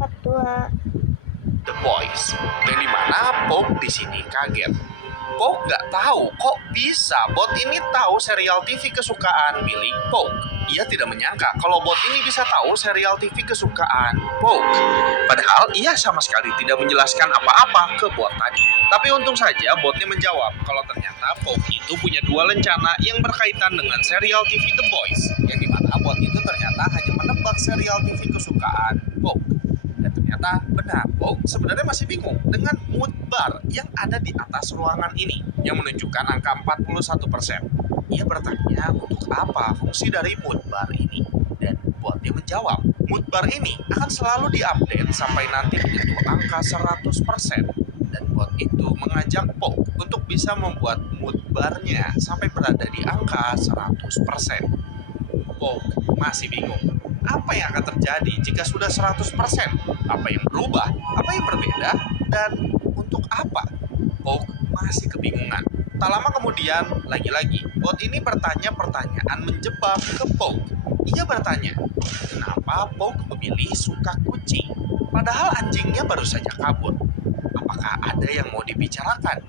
Fatwa. The Boys, yang dimana Poke di sini kaget. Poke nggak tahu kok bisa bot ini tahu serial TV kesukaan milik Poke. Ia tidak menyangka kalau bot ini bisa tahu serial TV kesukaan Poke. Padahal ia sama sekali tidak menjelaskan apa-apa ke bot tadi. Tapi untung saja botnya menjawab kalau ternyata Poke itu punya dua lencana yang berkaitan dengan serial TV The Boys, yang dimana bot itu ternyata hanya menebak serial TV kesukaan Poke. Dan ternyata benar, Poke sebenarnya masih bingung dengan mood bar yang ada di atas ruangan ini yang menunjukkan angka 41%. Ia bertanya untuk apa fungsi dari mood bar ini. Dan botnya menjawab, mood bar ini akan selalu diupdate sampai nanti menyentuh angka 100%. Dan bot itu mengajak Poke untuk bisa membuat mood barnya sampai berada di angka 100%. Poke masih bingung. Apa yang akan terjadi jika sudah 100%? Apa yang berubah? Apa yang berbeda? Dan untuk apa? Poke masih kebingungan. Tak lama kemudian, lagi-lagi, bot ini bertanya pertanyaan menjebak ke Poke. Ia bertanya, kenapa Poke memilih suka kucing? Padahal anjingnya baru saja kabur. Apakah ada yang mau dibicarakan?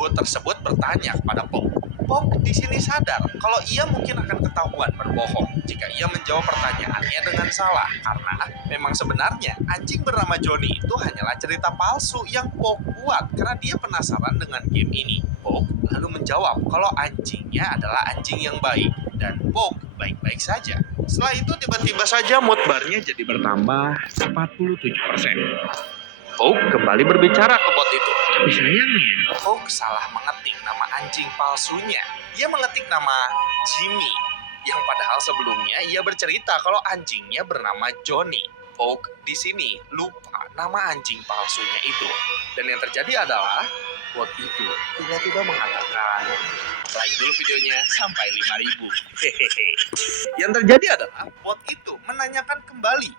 Bot tersebut bertanya kepada Poke. Poke di sini sadar kalau ia mungkin akan ketahuan berbohong jika ia menjawab pertanyaannya dengan salah, karena memang sebenarnya anjing bernama Johnny itu hanyalah cerita palsu yang Poke buat karena dia penasaran dengan game ini. Poke lalu menjawab kalau anjingnya adalah anjing yang baik dan Poke baik-baik saja. Setelah itu tiba-tiba saja mood barnya jadi bertambah 47%. Poke kembali berbicara ke bot itu. Tapi sayangnya, Poke salah mengetik nama anjing palsunya. Ia mengetik nama Jimmy, yang padahal sebelumnya ia bercerita kalau anjingnya bernama Johnny. Poke di sini lupa nama anjing palsunya itu. Dan yang terjadi adalah bot itu tiba-tiba mengatakan, like dulu videonya sampai 5.000. Hehehe. Yang terjadi adalah bot itu menanyakan kembali,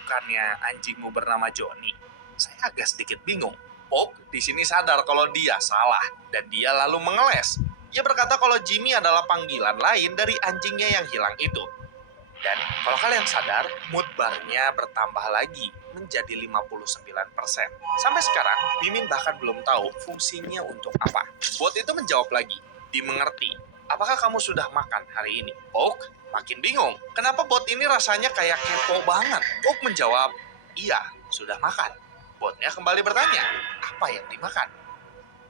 bukannya anjingmu bernama Johnny? Saya agak sedikit bingung. Poke di sini sadar kalau dia salah dan dia lalu mengeles. Ia berkata kalau Jimmy adalah panggilan lain dari anjingnya yang hilang itu. Dan kalau kalian sadar, mood barnya bertambah lagi menjadi 59%. Sampai sekarang, Mimin bahkan belum tahu fungsinya untuk apa. Bot itu menjawab lagi, dimengerti. Apakah kamu sudah makan hari ini? Poke makin bingung. Kenapa bot ini rasanya kayak kepo banget? Poke menjawab, iya, sudah makan. Botnya kembali bertanya, apa yang dimakan?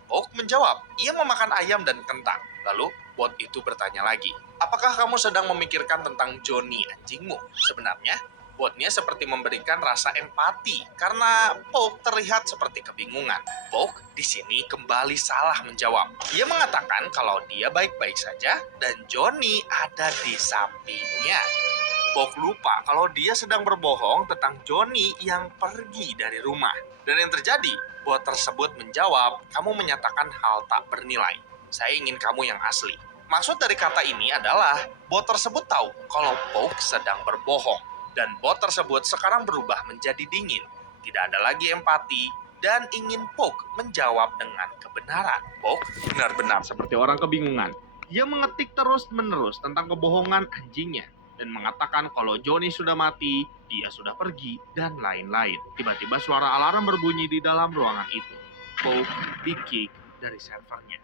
Poke menjawab, ia memakan ayam dan kentang. Lalu bot itu bertanya lagi, apakah kamu sedang memikirkan tentang Johnny anjingmu? Sebenarnya, botnya seperti memberikan rasa empati karena Poke terlihat seperti kebingungan. Poke di sini kembali salah menjawab. Ia mengatakan kalau dia baik-baik saja dan Johnny ada di sampingnya. Poke lupa kalau dia sedang berbohong tentang Johnny yang pergi dari rumah. Dan yang terjadi, bot tersebut menjawab, kamu menyatakan hal tak bernilai. Saya ingin kamu yang asli. Maksud dari kata ini adalah, bot tersebut tahu kalau Poke sedang berbohong. Dan bot tersebut sekarang berubah menjadi dingin. Tidak ada lagi empati, dan ingin Poke menjawab dengan kebenaran. Poke benar-benar seperti orang kebingungan. Dia mengetik terus-menerus tentang kebohongan anjingnya dan mengatakan kalau Johnny sudah mati, dia sudah pergi, dan lain-lain. Tiba-tiba suara alarm berbunyi di dalam ruangan itu. Poke di-kick dari servernya.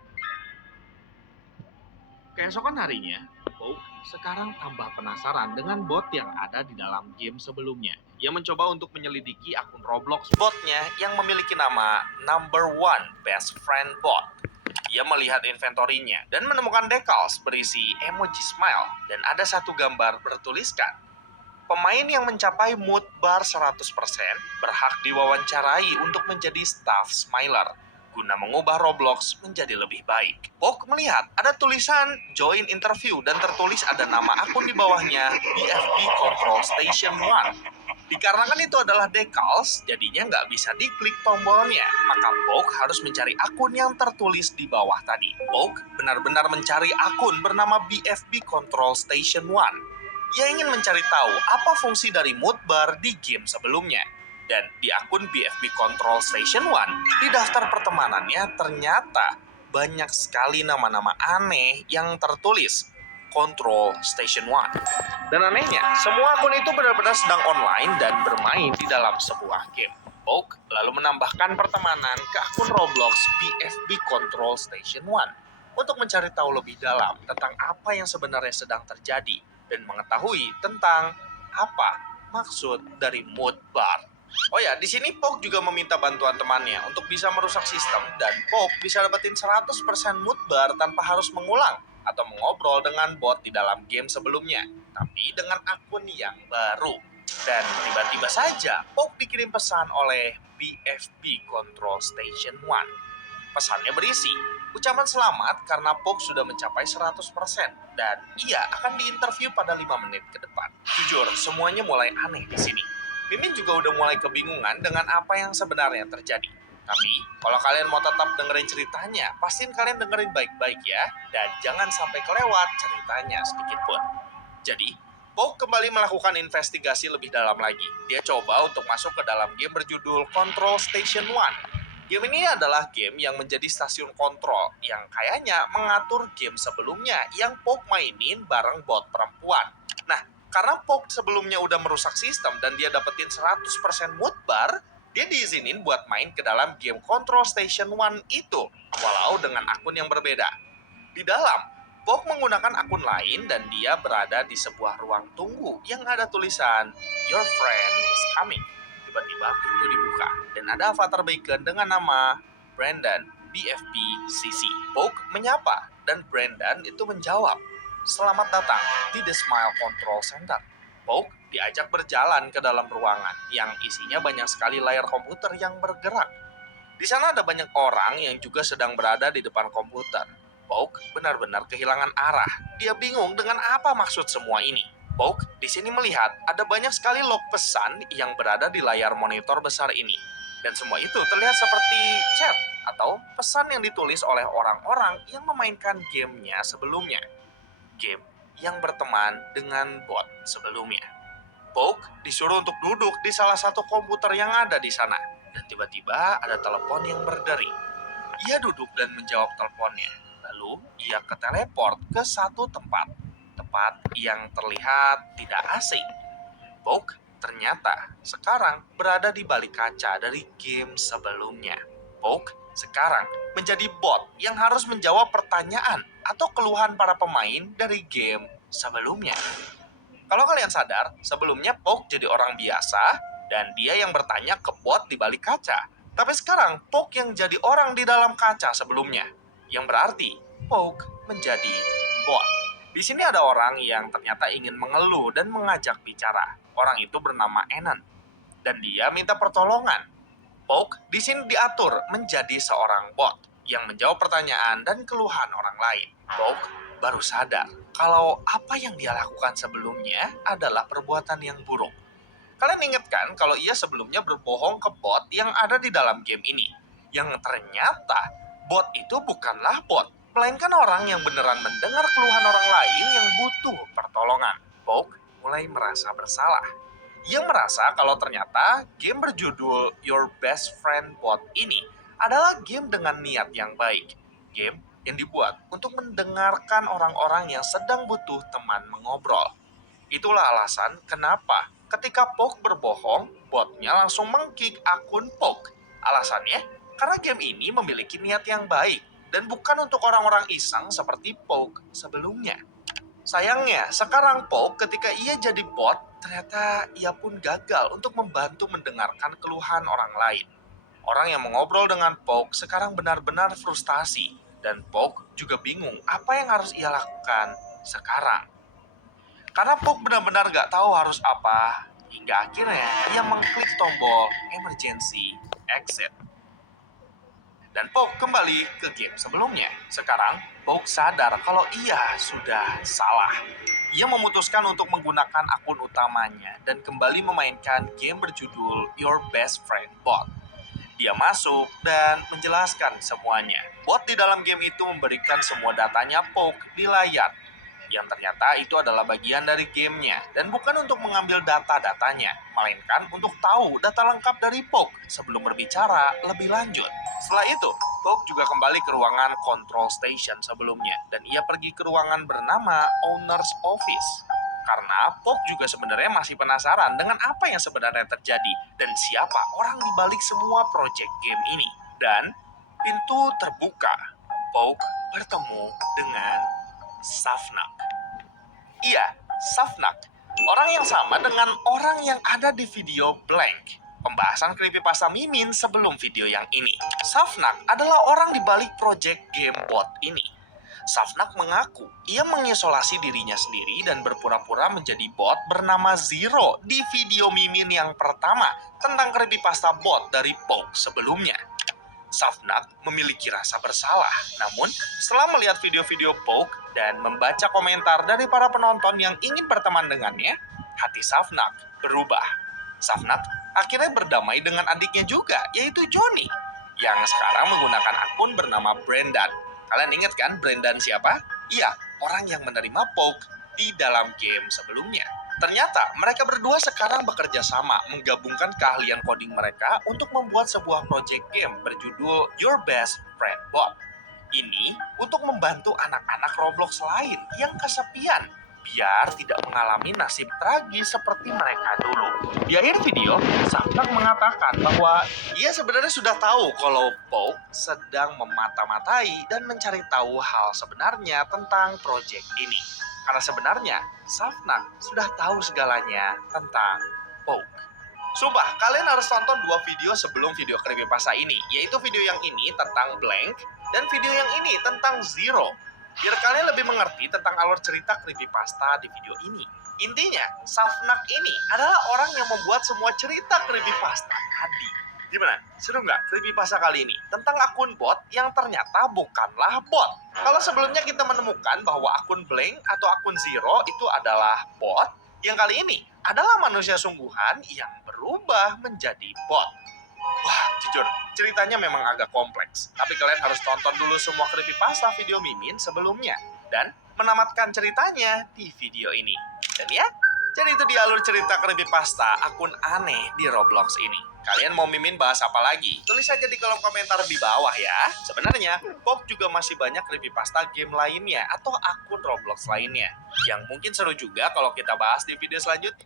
Keesokan harinya, Poke sekarang tambah penasaran dengan bot yang ada di dalam game sebelumnya. Ia mencoba untuk menyelidiki akun Roblox botnya yang memiliki nama Number One Best Friend Bot. Ia melihat inventorinya dan menemukan decals berisi emoji smile dan ada satu gambar bertuliskan, pemain yang mencapai mood bar 100% berhak diwawancarai untuk menjadi staff smiler guna mengubah Roblox menjadi lebih baik. Poke melihat ada tulisan join interview dan tertulis ada nama akun di bawahnya BFB Control Station 1. Dikarenakan itu adalah decals, jadinya nggak bisa diklik tombolnya. Maka Poke harus mencari akun yang tertulis di bawah tadi. Poke benar-benar mencari akun bernama BFB Control Station 1. Ia ingin mencari tahu apa fungsi dari mood bar di game sebelumnya. Dan di akun BFB Control Station 1, di daftar pertemanannya ternyata banyak sekali nama-nama aneh yang tertulis. Control Station One. Dan anehnya, semua akun itu benar-benar sedang online dan bermain di dalam sebuah game. Poke lalu menambahkan pertemanan ke akun Roblox BFB Control Station One untuk mencari tahu lebih dalam tentang apa yang sebenarnya sedang terjadi dan mengetahui tentang apa maksud dari mood bar. Oh ya, di sini Poke juga meminta bantuan temannya untuk bisa merusak sistem dan Poke bisa dapetin 100% mood bar tanpa harus mengulang atau mengobrol dengan bot di dalam game sebelumnya, tapi dengan akun yang baru. Dan tiba-tiba saja Poke dikirim pesan oleh BFB Control Station One. Pesannya berisi ucapan selamat karena Poke sudah mencapai 100% dan ia akan diinterview pada 5 menit ke depan. Jujur, semuanya mulai aneh di sini. Mimin juga udah mulai kebingungan dengan apa yang sebenarnya terjadi. Tapi, kalau kalian mau tetap dengerin ceritanya, pastiin kalian dengerin baik-baik ya, dan jangan sampai kelewat ceritanya sedikit pun. Jadi, Poke kembali melakukan investigasi lebih dalam lagi. Dia coba untuk masuk ke dalam game berjudul Control Station One. Game ini adalah game yang menjadi stasiun kontrol yang kayaknya mengatur game sebelumnya yang Poke mainin bareng bot perempuan. Nah, karena Poke sebelumnya udah merusak sistem dan dia dapetin 100% mood bar, dia diizinin buat main ke dalam game Control Station One itu, walau dengan akun yang berbeda. Di dalam, Poke menggunakan akun lain dan dia berada di sebuah ruang tunggu yang ada tulisan "Your friend is coming". Tiba-tiba pintu dibuka dan ada avatar Bacon dengan nama Brandon BFB CC. Poke menyapa dan Brandon itu menjawab, "Selamat datang di The Smile Control Center." Poke diajak berjalan ke dalam ruangan yang isinya banyak sekali layar komputer yang bergerak. Di sana ada banyak orang yang juga sedang berada di depan komputer. Poke benar-benar kehilangan arah. Dia bingung dengan apa maksud semua ini. Poke di sini melihat ada banyak sekali log pesan yang berada di layar monitor besar ini. Dan semua itu terlihat seperti chat atau pesan yang ditulis oleh orang-orang yang memainkan gamenya sebelumnya. Game yang berteman dengan bot sebelumnya. Poke disuruh untuk duduk di salah satu komputer yang ada di sana. Dan tiba-tiba ada telepon yang berdering. Ia duduk dan menjawab teleponnya. Lalu ia keteleport ke satu tempat yang terlihat tidak asing. Poke ternyata sekarang berada di balik kaca dari game sebelumnya. Poke sekarang menjadi bot yang harus menjawab pertanyaan atau keluhan para pemain dari game sebelumnya. Kalau kalian sadar, sebelumnya Poke jadi orang biasa dan dia yang bertanya ke bot di balik kaca. Tapi sekarang Poke yang jadi orang di dalam kaca sebelumnya. Yang berarti Poke menjadi bot. Di sini ada orang yang ternyata ingin mengeluh dan mengajak bicara. Orang itu bernama Enan dan dia minta pertolongan. Poke di sini diatur menjadi seorang bot yang menjawab pertanyaan dan keluhan orang lain. Poke baru sadar kalau apa yang dia lakukan sebelumnya adalah perbuatan yang buruk. Kalian ingat kan kalau ia sebelumnya berbohong ke bot yang ada di dalam game ini? Yang ternyata bot itu bukanlah bot, melainkan orang yang beneran mendengar keluhan orang lain yang butuh pertolongan. Poke mulai merasa bersalah. Ia merasa kalau ternyata game berjudul Your Best Friend Bot ini adalah game dengan niat yang baik. Game yang dibuat untuk mendengarkan orang-orang yang sedang butuh teman mengobrol. Itulah alasan kenapa ketika Poke berbohong, botnya langsung meng-kick akun Poke. Alasannya, karena game ini memiliki niat yang baik dan bukan untuk orang-orang iseng seperti Poke sebelumnya. Sayangnya, sekarang Poke ketika ia jadi bot, ternyata ia pun gagal untuk membantu mendengarkan keluhan orang lain. Orang yang mengobrol dengan Poke sekarang benar-benar frustasi, dan Poke juga bingung apa yang harus ia lakukan sekarang. Karena Poke benar-benar gak tahu harus apa, hingga akhirnya ia mengklik tombol emergency exit. Dan Poke kembali ke game sebelumnya. Sekarang, Poke sadar kalau ia sudah salah. Ia memutuskan untuk menggunakan akun utamanya dan kembali memainkan game berjudul Your Best Friend Bot. Dia masuk dan menjelaskan semuanya. Bot di dalam game itu memberikan semua datanya Poke di layar. yang ternyata itu adalah bagian dari gamenya dan bukan untuk mengambil data-datanya, melainkan untuk tahu data lengkap dari Poke sebelum berbicara lebih lanjut. Setelah itu, Poke juga kembali ke ruangan control station sebelumnya dan ia pergi ke ruangan bernama Owner's Office. Karena Poke juga sebenarnya masih penasaran dengan apa yang sebenarnya terjadi dan siapa orang di balik semua project game ini. Dan pintu terbuka. Poke bertemu dengan Safnak. Iya, Safnak. Orang yang sama dengan orang yang ada di video Blank. Pembahasan creepypasta Mimin sebelum video yang ini. Safnak adalah orang di balik project game bot ini. Safnak mengaku ia mengisolasi dirinya sendiri dan berpura-pura menjadi bot bernama Zero di video Mimin yang pertama tentang creepypasta bot dari Poke sebelumnya. Safnak memiliki rasa bersalah. Namun, setelah melihat video-video Poke dan membaca komentar dari para penonton yang ingin berteman dengannya, hati Safnak berubah. Safnak akhirnya berdamai dengan adiknya juga, yaitu Johnny, yang sekarang menggunakan akun bernama Brendan. Kalian ingat kan Brendan siapa? Iya, orang yang menerima Poke di dalam game sebelumnya. Ternyata mereka berdua sekarang bekerja sama menggabungkan keahlian coding mereka untuk membuat sebuah project game berjudul Your Best Friend Bot. Ini untuk membantu anak-anak Roblox lain yang kesepian biar tidak mengalami nasib tragis seperti mereka dulu. Di akhir video, Safnak mengatakan bahwa ia sebenarnya sudah tahu kalau Poke sedang memata-matai dan mencari tahu hal sebenarnya tentang project ini. Karena sebenarnya, Safnak sudah tahu segalanya tentang Poke. Sumpah, kalian harus tonton 2 video sebelum video creepypasta ini, yaitu video yang ini tentang Blank dan video yang ini tentang Zero. Biar kalian lebih mengerti tentang alur cerita creepypasta di video ini. Intinya, Safnak ini adalah orang yang membuat semua cerita creepypasta tadi. Gimana? Seru nggak creepypasta kali ini? Tentang akun bot yang ternyata bukanlah bot. Kalau sebelumnya kita menemukan bahwa akun Blank atau akun Zero itu adalah bot, yang kali ini adalah manusia sungguhan yang berubah menjadi bot. Wah, jujur, ceritanya memang agak kompleks. Tapi kalian harus tonton dulu semua creepypasta video Mimin sebelumnya. Dan menamatkan ceritanya di video ini. Dan ya, jadi itu di alur cerita creepypasta akun aneh di Roblox ini. Kalian mau Mimin bahas apa lagi? Tulis aja di kolom komentar di bawah ya. Sebenarnya, Poke juga masih banyak creepypasta game lainnya atau akun Roblox lainnya. Yang mungkin seru juga kalau kita bahas di video selanjutnya.